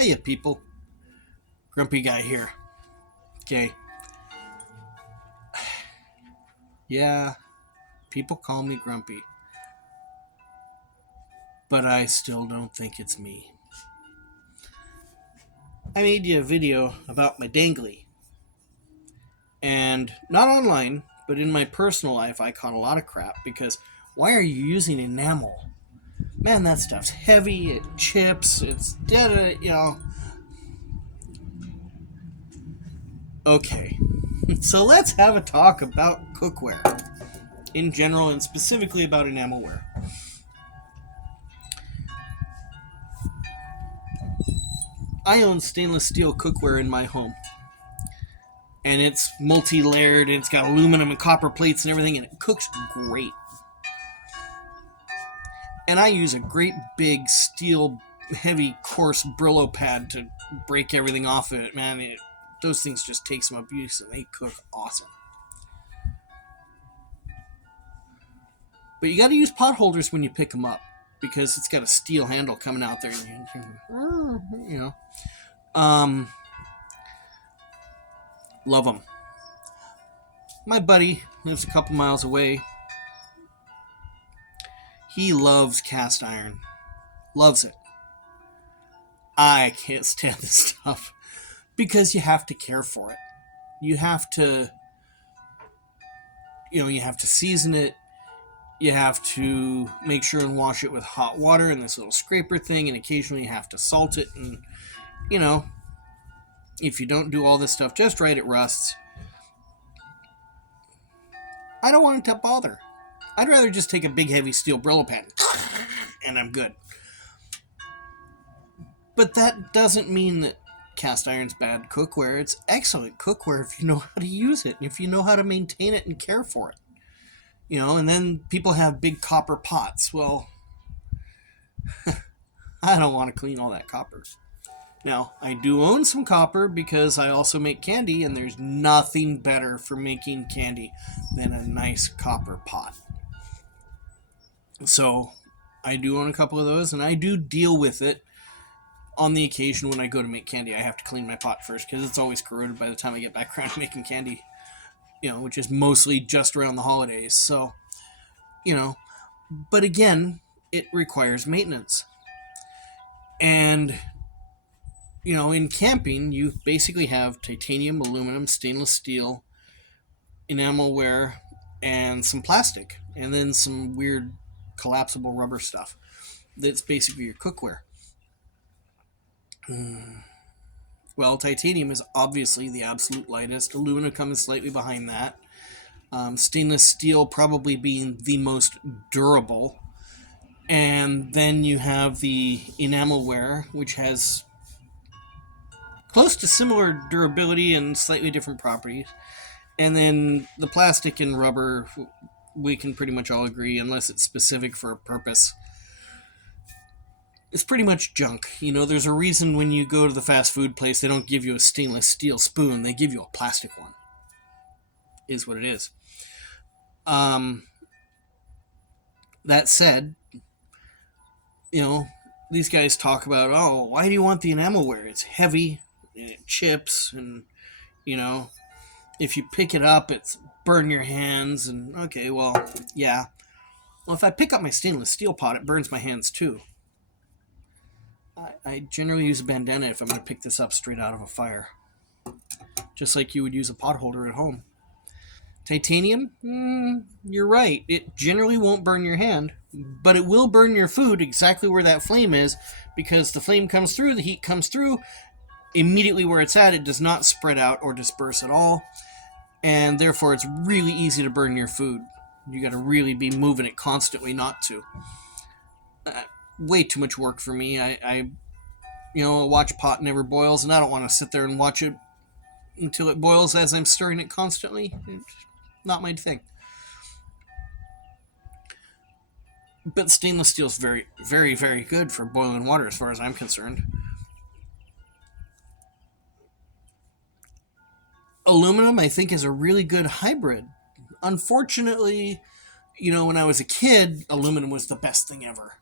Hiya, people. Grumpy guy here. Okay. Yeah, people call me grumpy, but I still don't think it's me. I made you a video about my dangly, and not online, but in my personal life, I caught a lot of crap because why are you using enamel? Man, that stuff's heavy, it chips, it's dead. Okay, so let's have a talk about cookware in general and specifically about enamelware. I own stainless steel cookware in my home, and it's multi-layered, and it's got aluminum and copper plates and everything, and it cooks great. And I use a great big steel, heavy, coarse Brillo pad to break everything off of it. Man, those things just take some abuse, and they cook awesome. But you got to use pot holders when you pick them up because it's got a steel handle coming out there. You know, love them. My buddy lives a couple miles away. He loves cast iron. Loves it. I can't stand this stuff because you have to care for it. You have to, you have to season it. You have to make sure and wash it with hot water and this little scraper thing, and occasionally you have to salt it. And, if you don't do all this stuff just right, it rusts. I don't want it to bother. I'd rather just take a big heavy steel Brillo pan and I'm good. But that doesn't mean that cast iron's bad cookware. It's excellent cookware if you know how to use it, and if you know how to maintain it and care for it. And then people have big copper pots. Well, I don't want to clean all that copper. Now, I do own some copper because I also make candy, and there's nothing better for making candy than a nice copper pot. So, I do own a couple of those, and I do deal with it on the occasion when I go to make candy. I have to clean my pot first because it's always corroded by the time I get back around to making candy, which is mostly just around the holidays. So, but again, it requires maintenance. And in camping, you basically have titanium, aluminum, stainless steel, enamelware, and some plastic, and then some weird collapsible rubber stuff. That's basically your cookware. Well, titanium is obviously the absolute lightest. Aluminum comes slightly behind that. Stainless steel probably being the most durable. And then you have the enamelware, which has close to similar durability and slightly different properties. And then the plastic and rubber, we can pretty much all agree, unless it's specific for a purpose, it's pretty much junk. There's a reason when you go to the fast food place, they don't give you a stainless steel spoon. They give you a plastic one. Is what it is. That said, these guys talk about, oh, why do you want the enamelware? It's heavy, and it chips, and, if you pick it up, it's burn your hands, and, okay, well, yeah. Well, if I pick up my stainless steel pot, it burns my hands, too. I generally use a bandana if I'm going to pick this up straight out of a fire. Just like you would use a pot holder at home. Titanium? You're right. It generally won't burn your hand, but it will burn your food exactly where that flame is, because the flame comes through, the heat comes through, immediately where it's at, it does not spread out or disperse at all, and therefore it's really easy to burn your food. You got to really be moving it constantly not to. Way too much work for me. I watch pot never boils, and I don't want to sit there and watch it until it boils as I'm stirring it constantly. It's not my thing. But stainless steel is very, very, very good for boiling water as far as I'm concerned. Aluminum, I think, is a really good hybrid. Unfortunately, when I was a kid, aluminum was the best thing ever.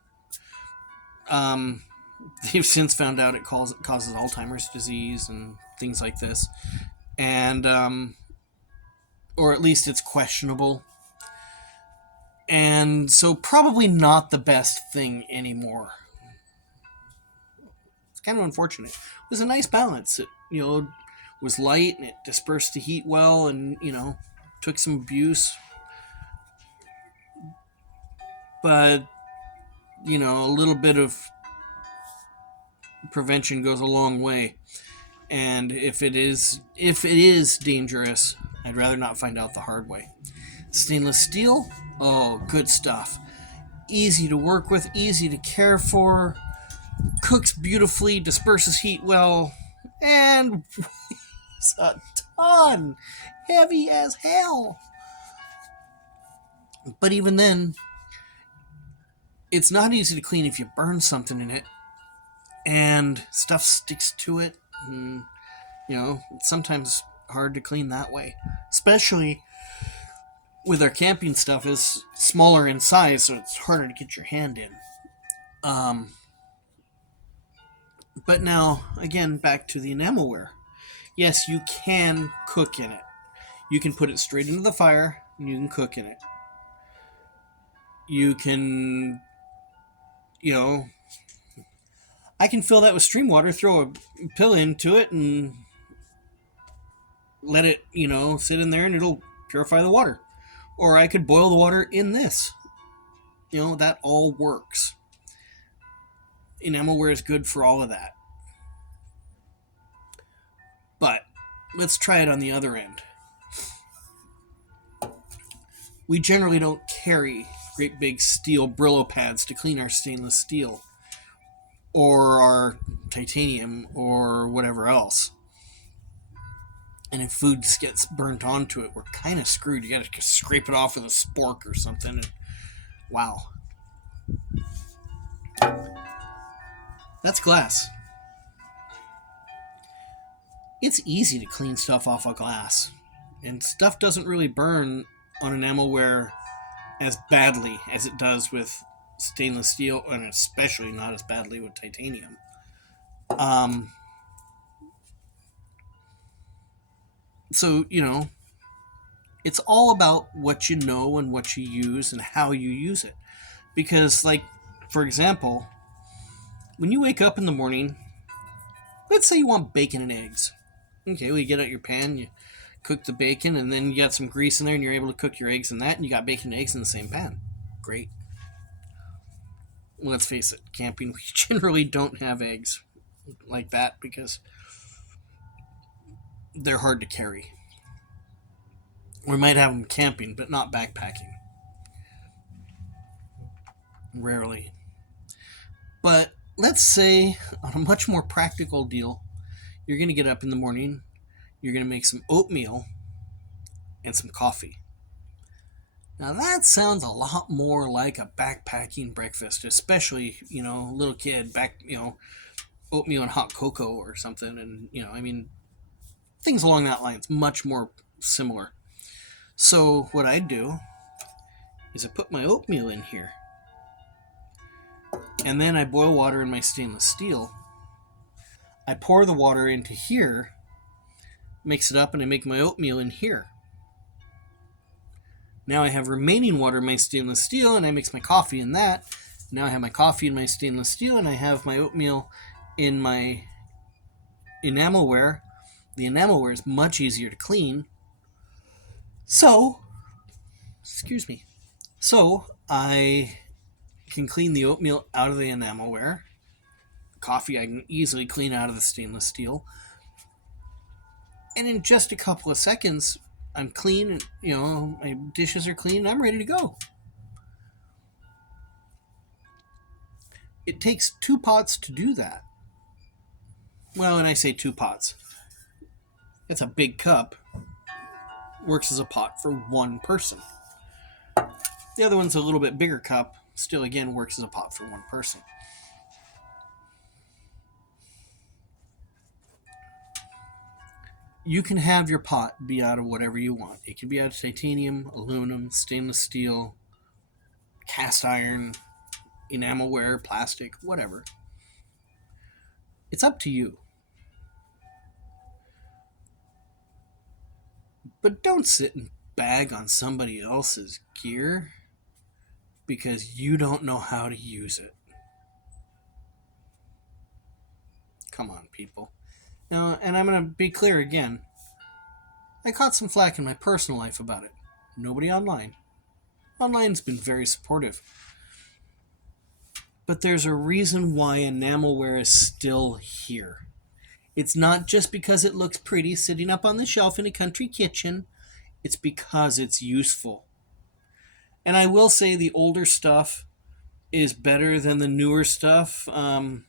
They've since found out it causes Alzheimer's disease and things like this, and or at least it's questionable, and so probably not the best thing anymore. It's kind of unfortunate. It was a nice balance. It was light and it dispersed the heat well, and took some abuse, but a little bit of prevention goes a long way. And if it is dangerous, I'd rather not find out the hard way. Stainless steel, oh, good stuff. Easy to work with, easy to care for, cooks beautifully, disperses heat well, and weighs a ton. Heavy as hell. But even then, it's not easy to clean if you burn something in it, and stuff sticks to it. And, it's sometimes hard to clean that way, especially with our camping stuff is smaller in size, so it's harder to get your hand in. But now, again, back to the enamelware. Yes, you can cook in it. You can put it straight into the fire, and you can cook in it. You can, I can fill that with stream water, throw a pill into it, and let it, sit in there, and it'll purify the water. Or I could boil the water in this. That all works. Enamelware is good for all of that. But let's try it on the other end. We generally don't carry great big steel Brillo pads to clean our stainless steel or our titanium or whatever else. And if food gets burnt onto it, we're kind of screwed. You gotta scrape it off with a spork or something. And wow. That's glass. It's easy to clean stuff off of glass. And stuff doesn't really burn on enamelware as badly as it does with stainless steel, and especially not as badly with titanium. So, it's all about what you know and what you use and how you use it. Because, like, for example, when you wake up in the morning, let's say you want bacon and eggs. Okay, well, you get out your pan, you cook the bacon, and then you got some grease in there, and you're able to cook your eggs in that, and you got bacon and eggs in the same pan. Great. Well, let's face it, camping, we generally don't have eggs like that because they're hard to carry. We might have them camping, but not backpacking. Rarely. But let's say, on a much more practical deal, you're going to get up in the morning, you're going to make some oatmeal and some coffee. Now that sounds a lot more like a backpacking breakfast, especially, little kid, oatmeal and hot cocoa or something. And, things along that line. It's much more similar. So what I do is I put my oatmeal in here. And then I boil water in my stainless steel. I pour the water into here, mix it up, and I make my oatmeal in here. Now I have remaining water in my stainless steel, and I mix my coffee in that. Now I have my coffee in my stainless steel, and I have my oatmeal in my enamelware. The enamelware is much easier to clean. So I can clean the oatmeal out of the enamelware. Coffee I can easily clean out of the stainless steel. And in just a couple of seconds, I'm clean, and my dishes are clean, and I'm ready to go. It takes 2 pots to do that. Well, when I say 2 pots, it's a big cup. Works as a pot for 1 person. The other one's a little bit bigger cup. Still, again, works as a pot for 1 person. You can have your pot be out of whatever you want. It can be out of titanium, aluminum, stainless steel, cast iron, enamelware, plastic, whatever. It's up to you. But don't sit and bag on somebody else's gear because you don't know how to use it. Come on, people. Now, and I'm going to be clear again. I caught some flack in my personal life about it. Nobody online. Online's been very supportive. But there's a reason why enamelware is still here. It's not just because it looks pretty sitting up on the shelf in a country kitchen. It's because it's useful. And I will say the older stuff is better than the newer stuff. I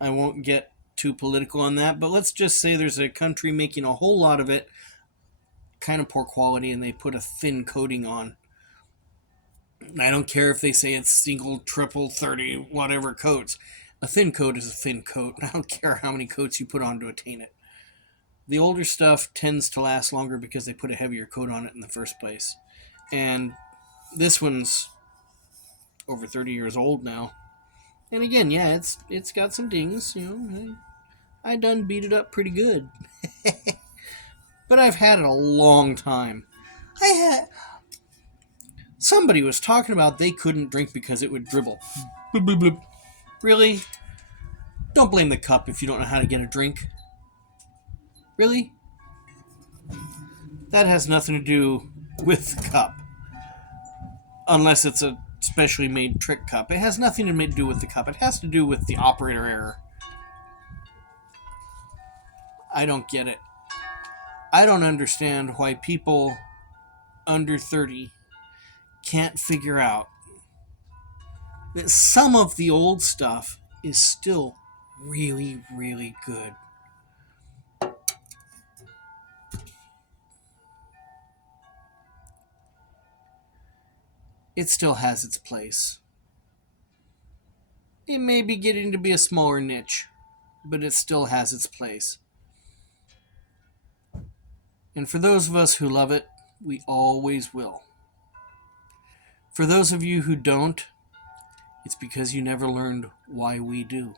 won't get too political on that, but let's just say there's a country making a whole lot of it, kind of poor quality, and they put a thin coating on. I don't care if they say it's single, triple, 30, whatever coats. A thin coat is a thin coat. I don't care how many coats you put on to attain it. The older stuff tends to last longer because they put a heavier coat on it in the first place. And this one's over 30 years old now. And again, yeah, it's got some dings, you know. I done beat it up pretty good. But I've had it a long time. Somebody was talking about they couldn't drink because it would dribble. Bloop, bloop, bloop. Really? Don't blame the cup if you don't know how to get a drink. Really? That has nothing to do with the cup. Unless it's a specially made trick cup. It has nothing to do with the cup. It has to do with the operator error. I don't get it. I don't understand why people under 30 can't figure out that some of the old stuff is still really, really good. It still has its place. It may be getting to be a smaller niche, but it still has its place. And for those of us who love it, we always will. For those of you who don't, it's because you never learned why we do.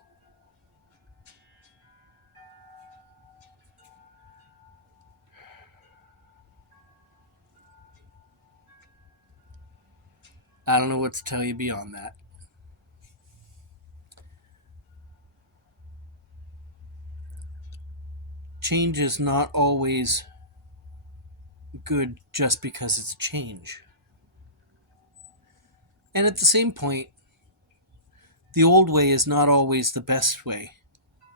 I don't know what to tell you beyond that. Change is not always good just because it's change. And at the same point, the old way is not always the best way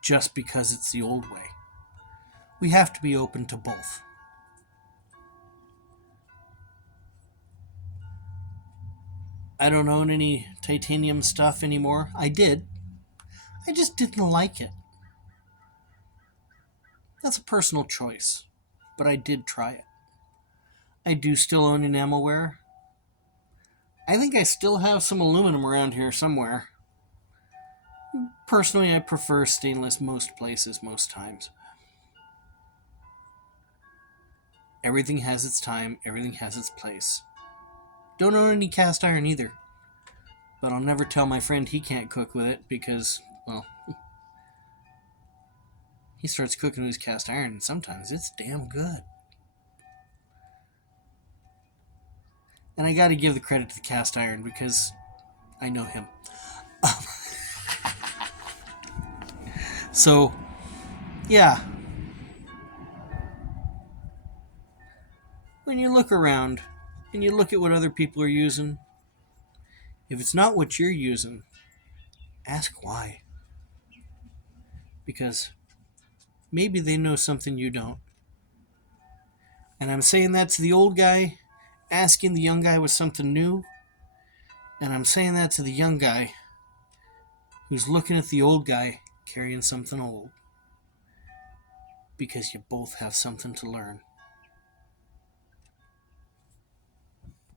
just because it's the old way. We have to be open to both. I don't own any titanium stuff anymore. I did. I just didn't like it. That's a personal choice, but I did try it. I do still own enamelware. I think I still have some aluminum around here somewhere. Personally, I prefer stainless most places, most times. Everything has its time, everything has its place. Don't own any cast iron either. But I'll never tell my friend he can't cook with it because, well, he starts cooking with his cast iron and sometimes it's damn good. And I gotta give the credit to the cast iron because I know him. So, yeah. When you look around and you look at what other people are using, if it's not what you're using, ask why. Because maybe they know something you don't. And I'm saying that to the old guy, asking the young guy with something new. And I'm saying that to the young guy who's looking at the old guy carrying something old. Because you both have something to learn.